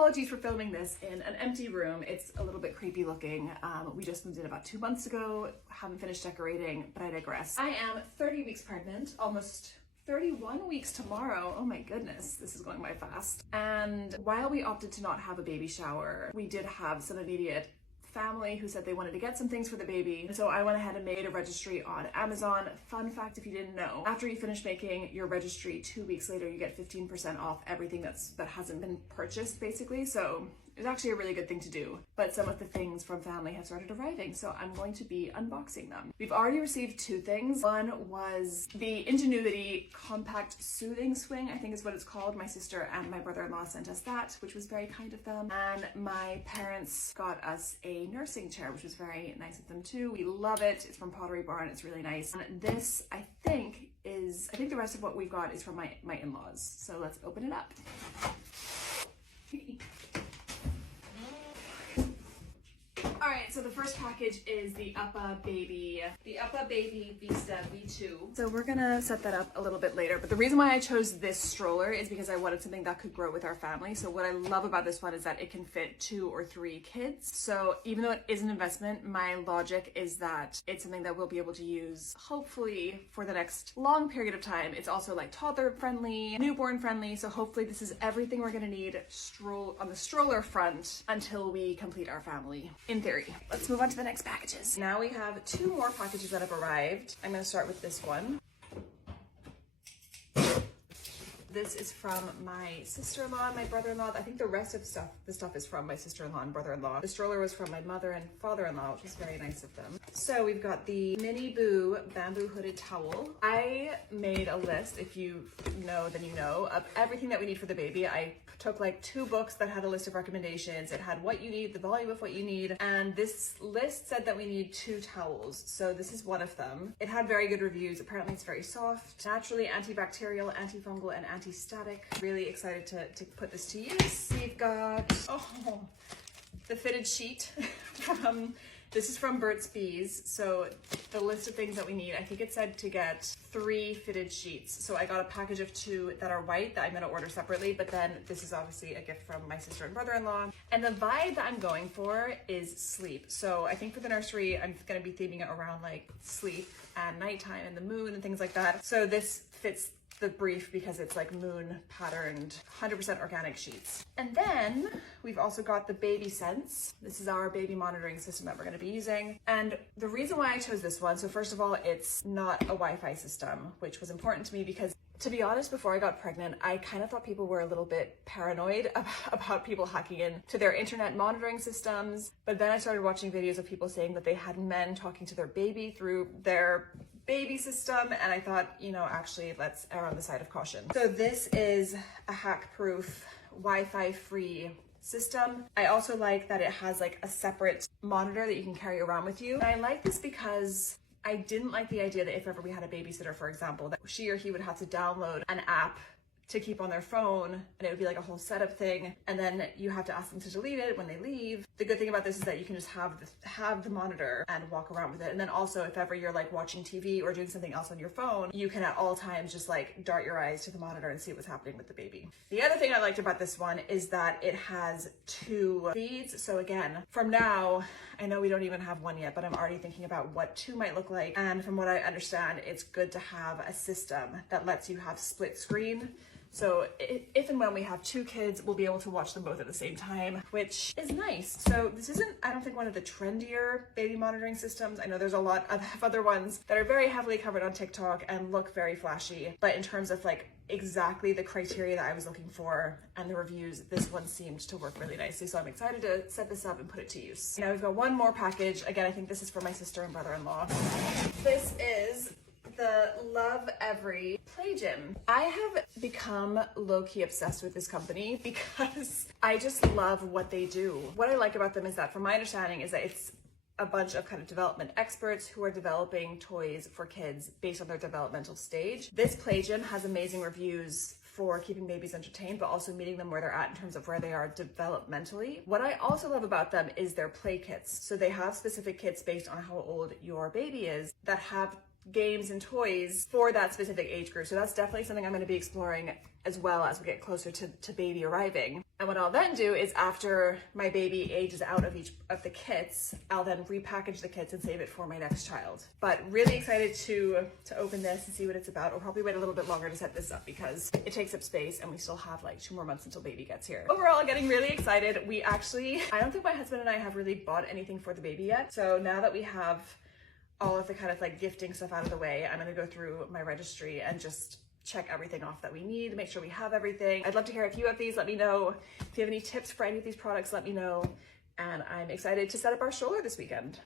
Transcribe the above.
apologies for filming this in an empty room. It's a little bit creepy looking. We just moved in about 2 months ago, haven't finished decorating, but I digress. I am 30 weeks pregnant, almost 31 weeks tomorrow. Oh my goodness, this is going by fast. And while we opted to not have a baby shower, we did have some immediate family who said they wanted to get some things for the baby. So I went ahead and made a registry on Amazon. Fun fact, if you didn't know, after you finish making your registry, 2 weeks later, you get 15% off everything that hasn't been purchased, basically. So it's actually a really good thing to do. But some of the things from family have started arriving, so I'm going to be unboxing them. We've already received 2 things. One was the Ingenuity Compact Soothing Swing, I think is what it's called. My sister and my brother-in-law sent us that, which was very kind of them. And my parents got us a nursing chair, which was very nice of them too. We love it. It's from Pottery Barn. It's really nice. And this, I think the rest of what we've got is from my in-laws. So let's open it up. All right, so the first package is the uppababy Vista V2. So we're gonna set that up a little bit later, but the reason why I chose this stroller is because I wanted something that could grow with our family. So what I love about this one is that it can fit 2 or 3 kids. So even though it is an investment, my logic is that it's something that we'll be able to use hopefully for the next long period of time. It's also like toddler friendly, newborn friendly. So hopefully this is everything we're gonna need on the stroller front until we complete our family, in theory. Let's move on to the next packages. Now we have 2 more packages that have arrived. I'm going to start with this one. This is from my sister-in-law and my brother-in-law. I think the rest of the stuff is from my sister-in-law and brother-in-law. The stroller was from my mother and father-in-law, which was very nice of them. So we've got the Mini Boo bamboo hooded towel. I made a list, if you know, then you know, of everything that we need for the baby. I took like 2 books that had a list of recommendations. It had what you need, the volume of what you need, and this list said that we need 2 towels. So this is one of them. It had very good reviews. Apparently it's very soft, naturally antibacterial, antifungal, and anti-static. Really excited to put this to use. We've got, the fitted sheet this is from Burt's Bees. So the list of things that we need, I think it said to get 3 fitted sheets. So I got a package of 2 that are white that I'm gonna order separately, but then this is obviously a gift from my sister and brother-in-law. And the vibe that I'm going for is sleep. So I think for the nursery, I'm gonna be theming it around like sleep and nighttime and the moon and things like that. So this fits the brief because it's like moon patterned 100% organic sheets. And then we've also got the Baby Sense. This is our baby monitoring system that we're going to be using. And the reason why I chose this one, so first of all, it's not a Wi-Fi system, which was important to me because, to be honest, before I got pregnant, I kind of thought people were a little bit paranoid about people hacking in to their internet monitoring systems. But then I started watching videos of people saying that they had men talking to their baby through their baby system, and I thought, you know, actually let's err on the side of caution. So this is a hack-proof, Wi-Fi free system. I also like that it has like a separate monitor that you can carry around with you. And I like this because I didn't like the idea that if ever we had a babysitter, for example, that she or he would have to download an app to keep on their phone, and it would be like a whole setup thing, and then you have to ask them to delete it when they leave. The good thing about this is that you can just have the monitor and walk around with it. And then also, if ever you're like watching TV or doing something else on your phone, you can at all times just like dart your eyes to the monitor and see what's happening with the baby. The other thing I liked about this one is that it has 2 feeds. So again, from now, I know we don't even have one yet, but I'm already thinking about what 2 might look like. And from what I understand, it's good to have a system that lets you have split screen. So if and when we have 2 kids, we'll be able to watch them both at the same time, which is nice. So this isn't, I don't think, one of the trendier baby monitoring systems. I know there's a lot of other ones that are very heavily covered on TikTok and look very flashy, but in terms of like exactly the criteria that I was looking for and the reviews, this one seemed to work really nicely. So I'm excited to set this up and put it to use. Now we've got one more package. Again, I think this is for my sister and brother-in-law. This is the lovevery play gym. I have become low-key obsessed with this company because I just love what they do. What I like about them is that, from my understanding, is that it's a bunch of kind of development experts who are developing toys for kids based on their developmental stage. This play gym has amazing reviews for keeping babies entertained, but also meeting them where they're at in terms of where they are developmentally. What I also love about them is their play kits. So they have specific kits based on how old your baby is that have games and toys for that specific age group. So that's definitely something I'm going to be exploring as well as we get closer to baby arriving. And what I'll then do is after my baby ages out of each of the kits, I'll then repackage the kits and save it for my next child. But really excited to open this and see what it's about. I'll probably wait a little bit longer to set this up because it takes up space and we still have like 2 more months until baby gets here. Overall, getting really excited. I don't think my husband and I have really bought anything for the baby yet. So now that we have all of the kind of like gifting stuff out of the way, I'm gonna go through my registry and just check everything off that we need, make sure we have everything. I'd love to hear if you have these, let me know. If you have any tips for any of these products, let me know. And I'm excited to set up our stroller this weekend.